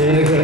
谢谢。